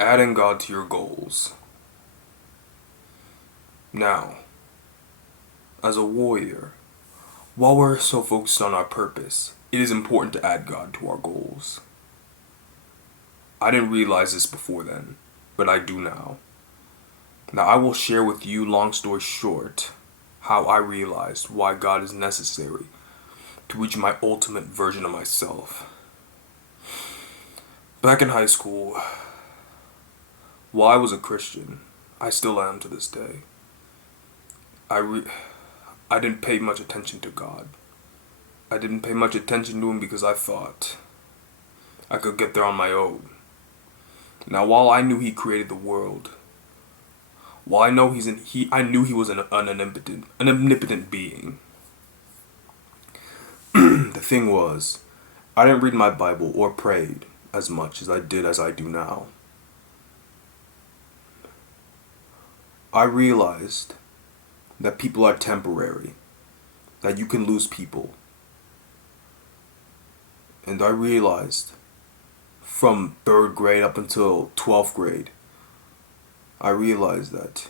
Adding God to your goals. Now, as a warrior, while we're so focused on our purpose, it is important to add God to our goals. I didn't realize this before then, but I do now. Now, I will share with you, long story short, how I realized why God is necessary to reach my ultimate version of myself. Back in high school, while I was a Christian, I still am to this day. I didn't pay much attention to God. I didn't pay much attention to Him because I thought I could get there on my own. Now, while I knew He created the world, while I know I knew He was an omnipotent being. The thing was, I didn't read my Bible or prayed as much as I do now. I realized that people are temporary, that you can lose people. And I realized from 3rd grade up until 12th grade, I realized that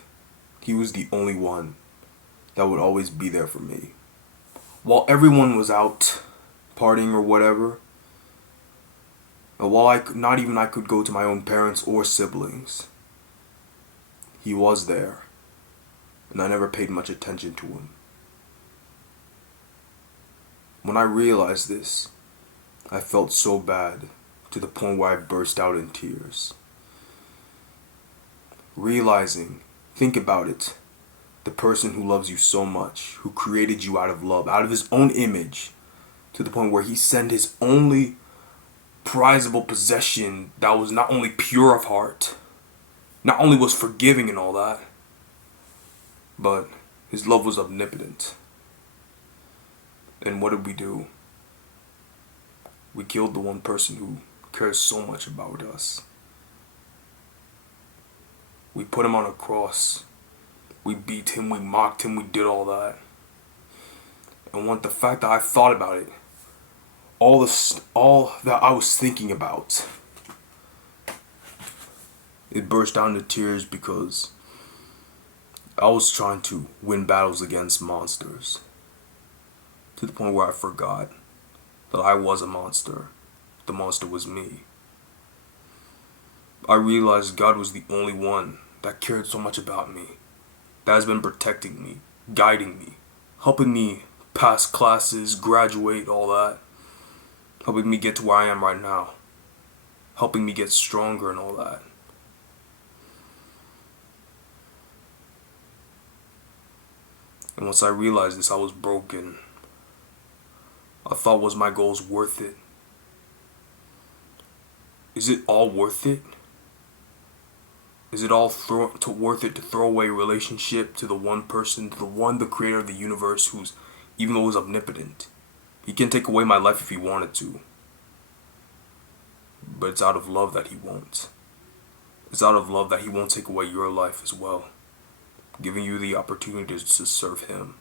He was the only one that would always be there for me. While everyone was out partying or whatever, and while I could go to my own parents or siblings, He was there, and I never paid much attention to Him. When I realized this, I felt so bad to the point where I burst out in tears. Realizing, think about it, the person who loves you so much, who created you out of love, out of His own image, to the point where He sent His only prizable possession that was not only pure of heart, not only was forgiving and all that, but His love was omnipotent. And what did we do? We killed the one person who cares so much about us. We put Him on a cross. We beat Him, we mocked Him, we did all that. And the fact that I thought about it, all that I was thinking about, it burst down into tears because I was trying to win battles against monsters. To the point where I forgot that I was a monster. The monster was me. I realized God was the only one that cared so much about me, that has been protecting me, guiding me, helping me pass classes, graduate, all that, helping me get to where I am right now, helping me get stronger and all that. And once I realized this, I was broken. I thought, was my goals worth it? Is it all worth it? Is it all worth it to throw away a relationship to the one person, to the creator of the universe, who's, even though He's omnipotent, He can take away my life if He wanted to. But it's out of love that He won't. It's out of love that He won't take away your life as well, giving you the opportunity to serve Him.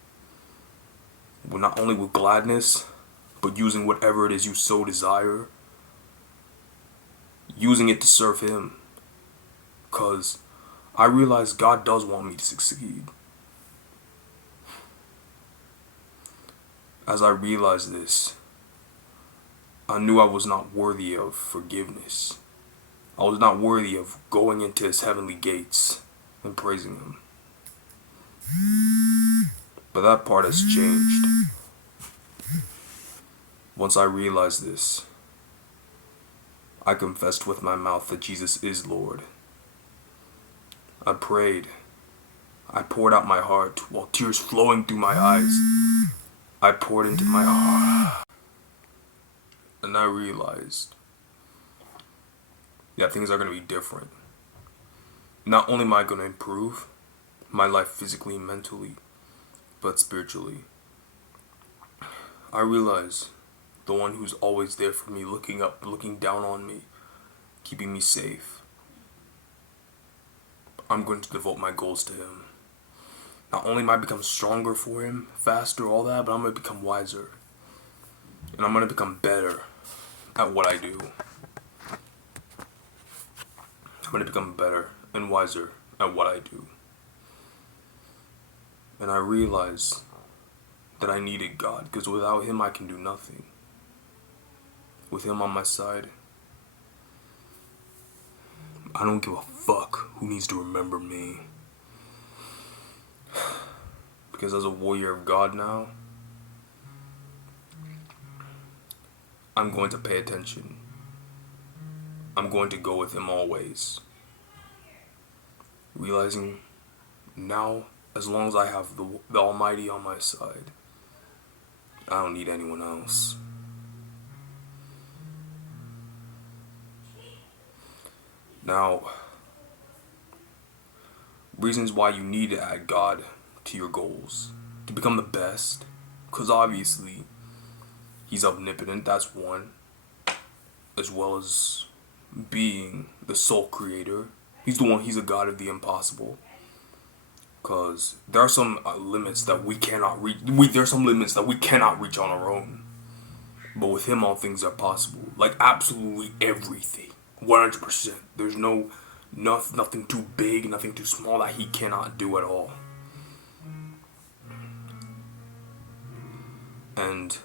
Well, not only with gladness, but using whatever it is you so desire, using it to serve Him. Because I realize God does want me to succeed. As I realized this, I knew I was not worthy of forgiveness. I was not worthy of going into His heavenly gates and praising Him. But that part has changed. Once I realized this, I confessed with my mouth that Jesus is Lord. I prayed. I poured out my heart while tears flowing through my eyes. I poured into my heart. And I realized that things are going to be different. Not only am I going to improve my life physically and mentally, but spiritually. I realize the one who's always there for me, looking up, looking down on me, keeping me safe. I'm going to devote my goals to Him. Not only am I become stronger for Him, faster, all that, but I'm going to become wiser. And I'm going to become better at what I do. I'm going to become better and wiser at what I do. And I realized that I needed God, because without Him I can do nothing. With Him on my side, I don't give a fuck who needs to remember me. Because as a warrior of God now, I'm going to pay attention. I'm going to go with Him always. Realizing now, as long as I have the Almighty on my side, I don't need anyone else. Now, reasons why you need to add God to your goals. To become the best. Because obviously, He's omnipotent, that's one. As well as being the sole creator. He's a God of the impossible. Because there are some limits that we cannot reach. There are some limits that we cannot reach on our own. But with Him, all things are possible. Like absolutely everything. 100%. There's nothing too big, nothing too small that He cannot do at all. And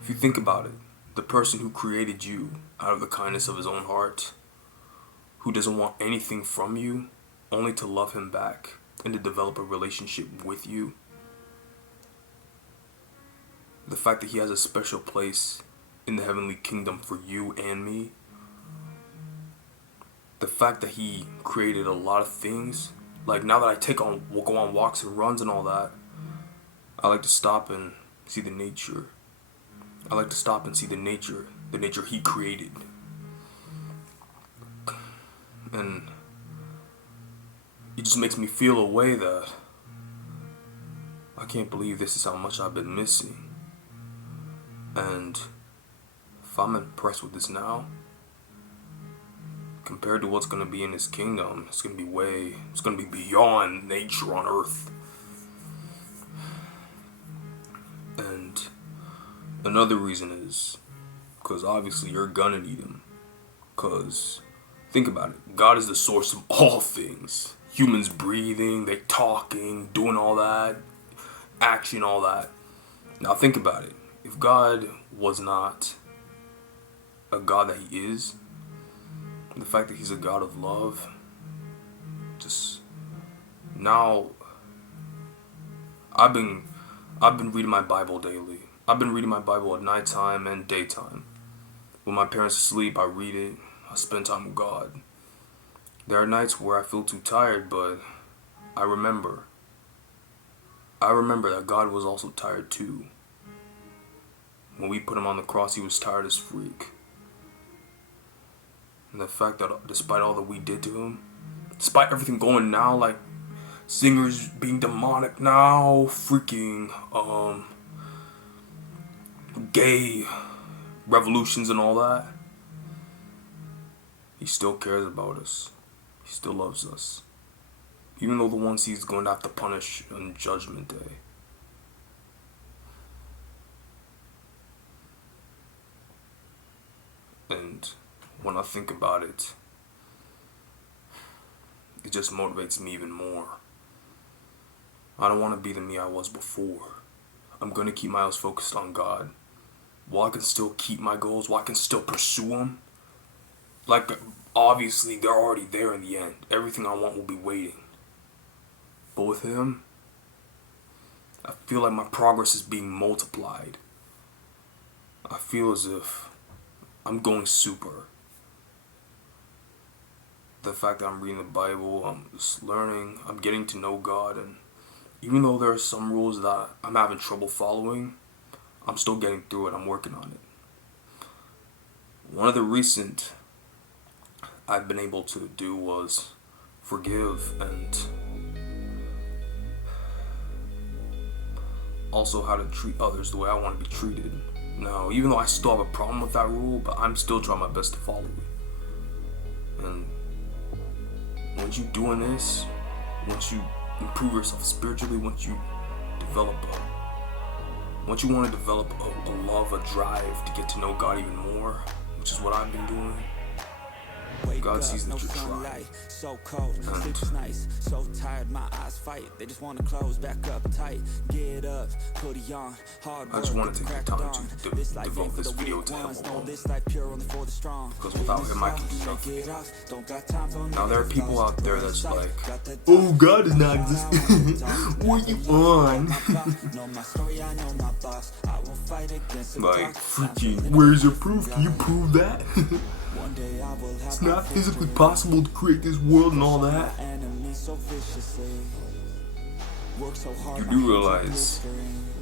if you think about it, the person who created you out of the kindness of His own heart, who doesn't want anything from you, only to love Him back and to develop a relationship with you, the fact that He has a special place in the heavenly kingdom for you and me, the fact that He created a lot of things, like now that I go on walks and runs and all that, I like to stop and see the nature. I like to stop and see the nature He created. And it just makes me feel a way that I can't believe this is how much I've been missing. And if I'm impressed with this now, compared to what's going to be in His kingdom, it's going to be beyond nature on earth. And another reason is because obviously you're gonna need Him. Because think about it, God is the source of all things. Humans breathing, they talking, doing all that, action, all that. Now think about it. If God was not a God that He is, the fact that He's a God of love, just now I've been reading my Bible daily. I've been reading my Bible at nighttime and daytime. When my parents are asleep, I read it. I spend time with God. There are nights where I feel too tired, but I remember that God was also tired too. When we put Him on the cross, He was tired as freak. And the fact that despite all that we did to Him, despite everything going now, like singers being demonic now, freaking gay revolutions and all that, He still cares about us. He still loves us. Even though the ones He's going to have to punish on Judgment Day. And when I think about it, it just motivates me even more. I don't want to be the me I was before. I'm going to keep my eyes focused on God. While I can still keep my goals, while I can still pursue them, like obviously they're already there in the end. Everything I want will be waiting. But with Him, I feel like my progress is being multiplied. I feel as if I'm going super. The fact that I'm reading the Bible, I'm just learning, I'm getting to know God, and even though there are some rules that I'm having trouble following, I'm still getting through it. I'm working on it. One of the recent I've been able to do was forgive, and also how to treat others the way I want to be treated. Now, even though I still have a problem with that rule, but I'm still trying my best to follow it. And once you're doing this, once you improve yourself spiritually, once you want to develop a love, a drive to get to know God even more, which is what I've been doing, God sees that you're trying. So cold, sleep's nice, so tired, my eyes fight. They just wanna close back up tight. Get up, hoodie on, hard work. I just want to take the time to devote this video to him alone. Because without him, I can do nothing. Now, there are people out there that's like, oh, God is not existing. What are you on? Like, freaking, where's your proof? Can you prove that? It's not physically possible to create this world and all that. You do realize,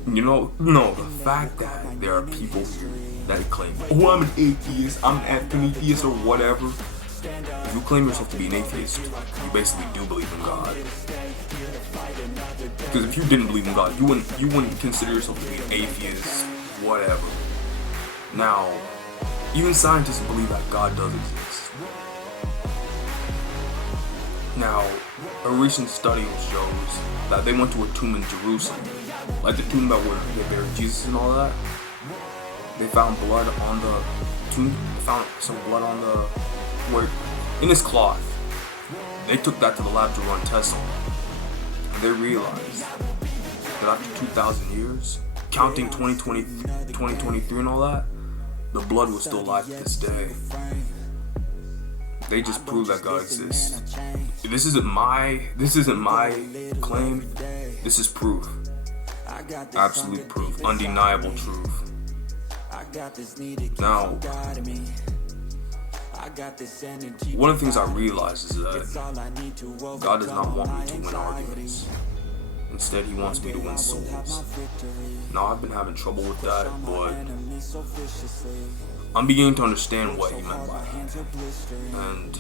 no, the fact that there are people that claim, oh, I'm an atheist, I'm an atheist or whatever. If you claim yourself to be an atheist, you basically do believe in God. Because if you didn't believe in God, you wouldn't consider yourself to be an atheist, whatever. Now, even scientists believe that God does exist. Now, a recent study shows that they went to a tomb in Jerusalem, like the tomb that where they buried Jesus and all that. They found blood on the tomb, found some blood on the, in his cloth. They took that to the lab to run tests on it. And they realized that after 2,000 years, counting 2023 and all that, the blood was still alive to this day. They just proved that God exists. This isn't my claim. This is proof. Absolute proof. Undeniable truth. Now, one of the things I realize is that God does not want me to win arguments. Instead, He wants me to win souls. Now, I've been having trouble with that, but I'm beginning to understand what He meant by that. And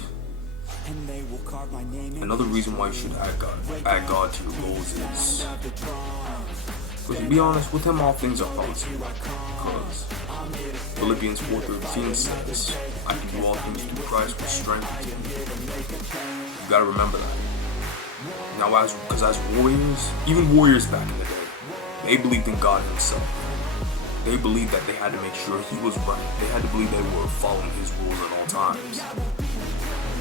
another reason why you should add God to your goals is, because to be honest, with Him all things are possible. Because Philippians 4:13 says, I can do all things through Christ with strength. You gotta remember that. Now, because as warriors, even warriors back in the day, they believed in God Himself. They believed that they had to make sure He was right. They had to believe they were following His rules at all times.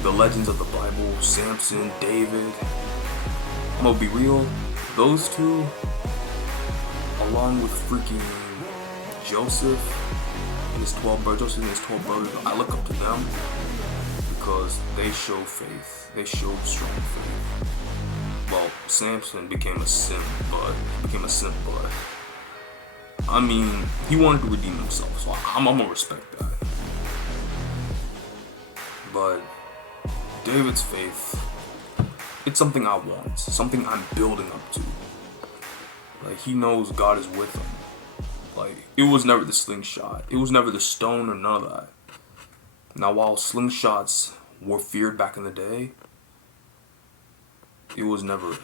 The legends of the Bible, Samson, David, I'm gonna be real, those two, along with freaking Joseph and his 12 brothers, I look up to them because they show faith. They showed strong faith. Well, Samson became a simp, but I mean, he wanted to redeem himself, so I'm gonna respect that. But David's faith, it's something I want, something I'm building up to. Like, he knows God is with him. Like, it was never the slingshot, it was never the stone or none of that. Now, while slingshots were feared back in the day, it was never.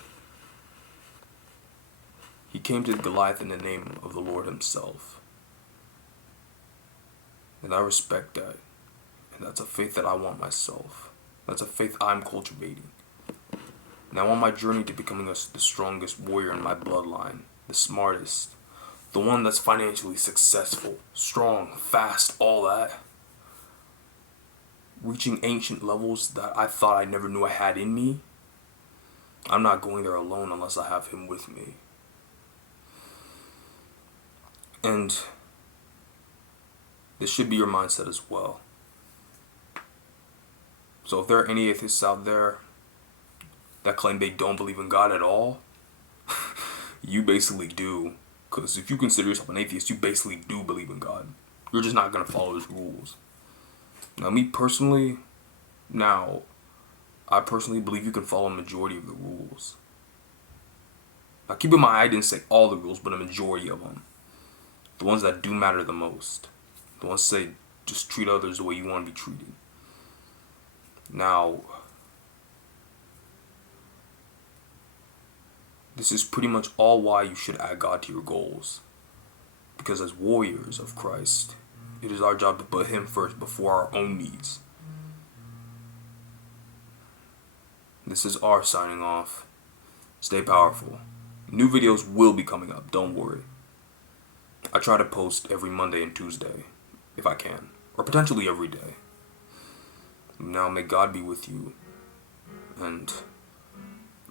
He came to Goliath in the name of the Lord Himself. And I respect that. And that's a faith that I want myself. That's a faith I'm cultivating. Now, on my journey to becoming the strongest warrior in my bloodline, the smartest, the one that's financially successful, strong, fast, all that, reaching ancient levels that I thought I never knew I had in me, I'm not going there alone unless I have Him with me. And this should be your mindset as well. So if there are any atheists out there that claim they don't believe in God at all, you basically do. Because if you consider yourself an atheist, you basically do believe in God. You're just not going to follow His rules. Now, I personally believe you can follow a majority of the rules. Now, keep in mind, I didn't say all the rules, but a majority of them. The ones that do matter the most. The ones that say, just treat others the way you want to be treated. Now, this is pretty much all why you should add God to your goals. Because as warriors of Christ, it is our job to put Him first before our own needs. This is R signing off. Stay powerful. New videos will be coming up, don't worry. I try to post every Monday and Tuesday, if I can. Or potentially every day. Now may God be with you. And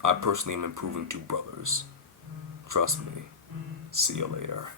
I personally am improving 2 brothers. Trust me. See you later.